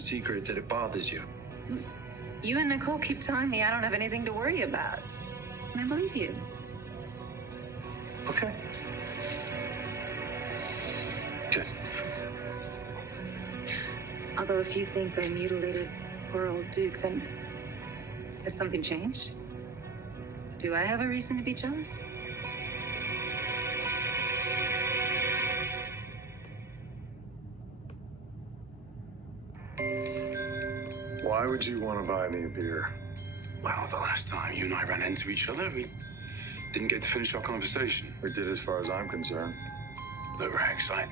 a secret that it bothers you. You and Nicole keep telling me I don't have anything to worry about. And I believe you. Okay. Good. Although if you think they mutilated poor old Duke, then has something changed? Do I have a reason to be jealous? Why would you want to buy me a beer? Well, the last time you and I ran into each other, we didn't get to finish our conversation. We did as far as I'm concerned. Look, Rex, I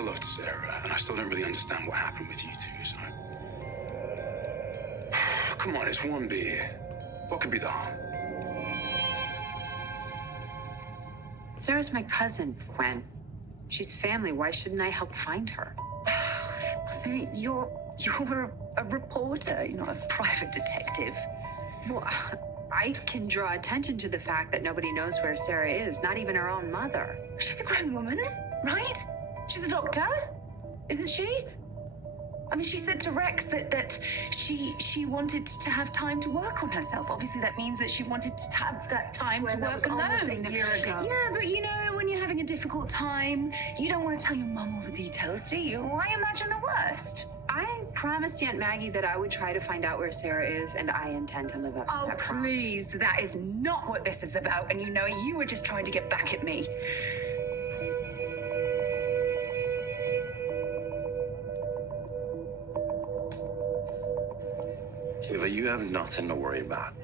loved Sarah, and I still don't really understand what happened with you two, so... Come on, it's one beer. What could be the harm? Sarah's my cousin, Gwen. She's family. Why shouldn't I help find her? I mean, you're a reporter, you're not a private detective. Well, I can draw attention to the fact that nobody knows where Sarah is, not even her own mother. She's a grown woman, right? She's a doctor, isn't she? I mean, she said to Rex that she wanted to have time to work on herself. Obviously, that means that she wanted to have that time to work alone. Almost a year ago. Yeah, but you know, when you're having a difficult time, you don't want to tell your mum all the details, do you? Why imagine the worst? I promised Aunt Maggie that I would try to find out where Sarah is, and I intend to live up to that promise. Please, that is not what this is about, and you know you were just trying to get back at me. Eva, you have nothing to worry about.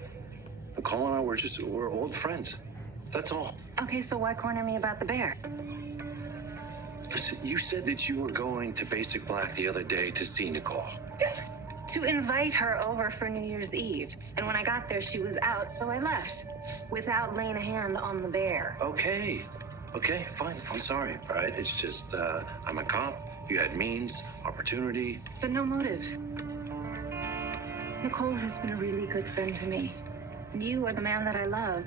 Nicole and I, we're old friends. That's all. Okay, so why corner me about the bear? Listen, you said that you were going to Basic Black the other day to see Nicole. To invite her over for New Year's Eve. And when I got there, she was out, so I left. Without laying a hand on the bear. Okay, fine. I'm sorry, all right? It's just, I'm a cop. You had means, opportunity. But no motive. Nicole has been a really good friend to me. And you are the man that I love.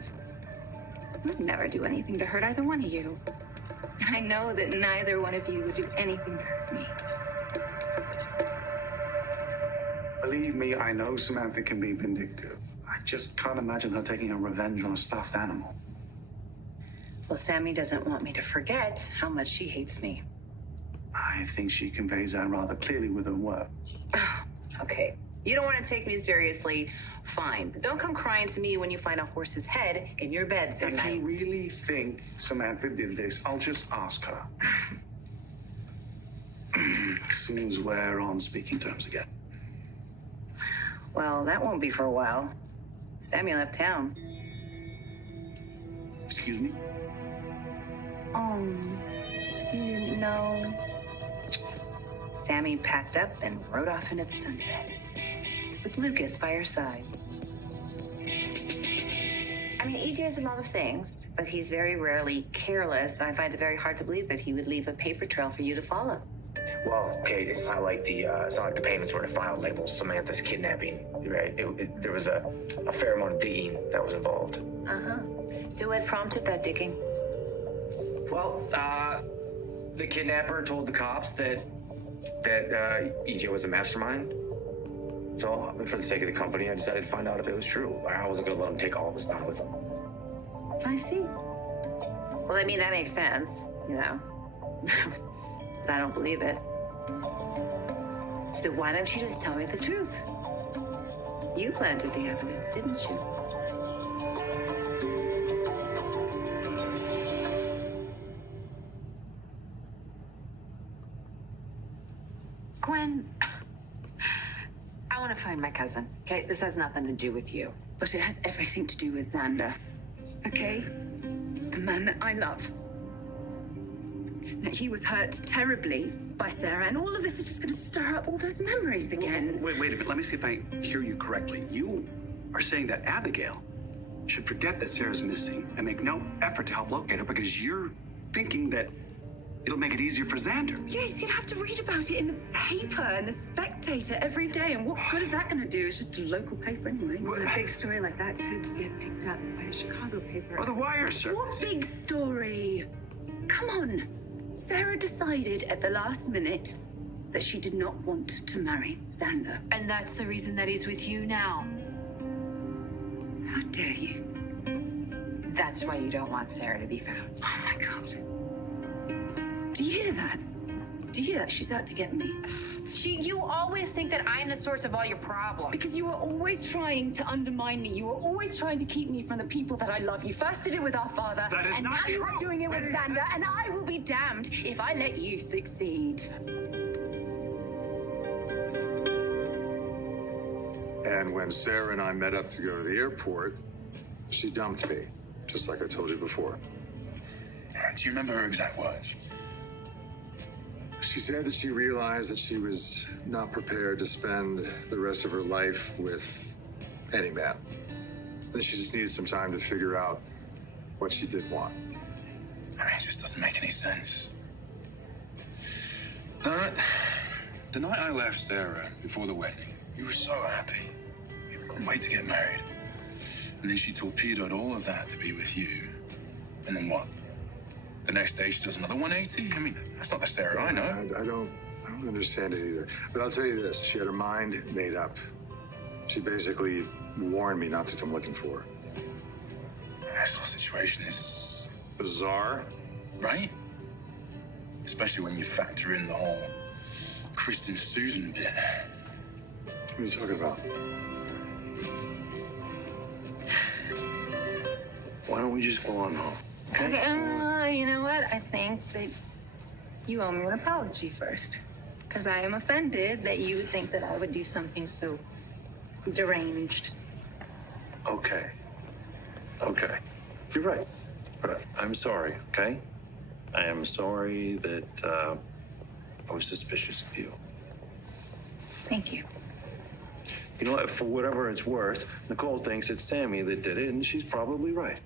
I would never do anything to hurt either one of you. And I know that neither one of you would do anything to hurt me. Believe me, I know Samantha can be vindictive. I just can't imagine her taking her revenge on a stuffed animal. Well, Sammy doesn't want me to forget how much she hates me. I think she conveys that rather clearly with her words. Okay. You don't want to take me seriously, fine. But don't come crying to me when you find a horse's head in your bed some If night. you really think Samantha did this, I'll just ask her. As soon as we're on speaking terms again. Well, that won't be for a while. Sammy left town. Excuse me? You didn't know. Sammy packed up and rode off into the sunset. With Lucas by her side. I mean, EJ is a lot of things, but he's very rarely careless. I find it very hard to believe that he would leave a paper trail for you to follow. Well, okay, it's not like the payments were to file labels Samantha's kidnapping, right? There was a fair amount of digging that was involved. So what prompted that digging? Well, the kidnapper told the cops that EJ was a mastermind. So, for the sake of the company, I decided to find out if it was true. I wasn't going to let him take all of us down with him. I see. Well, I mean, that makes sense, you know. But I don't believe it. So why don't you just tell me the truth? You planted the evidence, didn't you? Gwen, I want to find my cousin, okay? This has nothing to do with you. But it has everything to do with Xander, okay? The man that I love. That he was hurt terribly by Sarah, and all of this is just going to stir up all those memories again. Wait a minute. Let me see if I hear you correctly. You are saying that Abigail should forget that Sarah's missing and make no effort to help locate her because you're thinking that it'll make it easier for Xander. Yeah, he's going to have to read about it in the paper and the Spectator every day, and what good is that going to do? It's just a local paper anyway. Well, a big story like that could get picked up by a Chicago paper. Or the wire service. What big story? Come on. Sarah decided at the last minute that she did not want to marry Xander. And that's the reason that he's with you now. How dare you? That's why you don't want Sarah to be found. Oh my God. Do you hear that? Do you hear that? She's out to get me. You always think that I'm the source of all your problems. Because you were always trying to undermine me. You were always trying to keep me from the people that I love. You first did it with our father. That is and not now true. you're doing it with Xander. And I will be damned if I let you succeed. And when Sarah and I met up to go to the airport, she dumped me, just like I told you before. Do you remember her exact words? She said that she realized that she was not prepared to spend the rest of her life with any man. That she just needed some time to figure out what she did want. I mean, it just doesn't make any sense. The night I left Sarah before the wedding, you were so happy. You couldn't wait to get married. And then she torpedoed all of that to be with you. And then what? The next day she does another 180? I mean, that's not the Sarah I know. I don't understand it either. But I'll tell you this, she had her mind made up. She basically warned me not to come looking for her. This whole situation is Bizarre? right? Especially when you factor in the whole Kristen Susan bit. What are you talking about? Why don't we just go on home? Okay, you know what? I think that you owe me an apology first. Because I am offended that you would think that I would do something so deranged. Okay. Okay. You're right. But I'm sorry, okay? I am sorry that I was suspicious of you. Thank you. You know what? For whatever it's worth, Nicole thinks it's Sammy that did it, and she's probably right.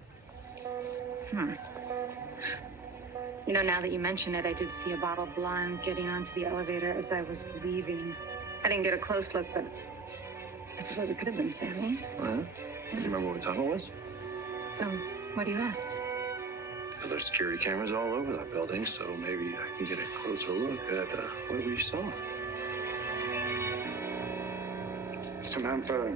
You know, now that you mention it, I did see a bottled blonde getting onto the elevator as I was leaving. I didn't get a close look, but I suppose it could have been Sammy. You remember what time it was? So, what do you ask? There's security cameras all over that building, so maybe I can get a closer look at whatever you saw. Samantha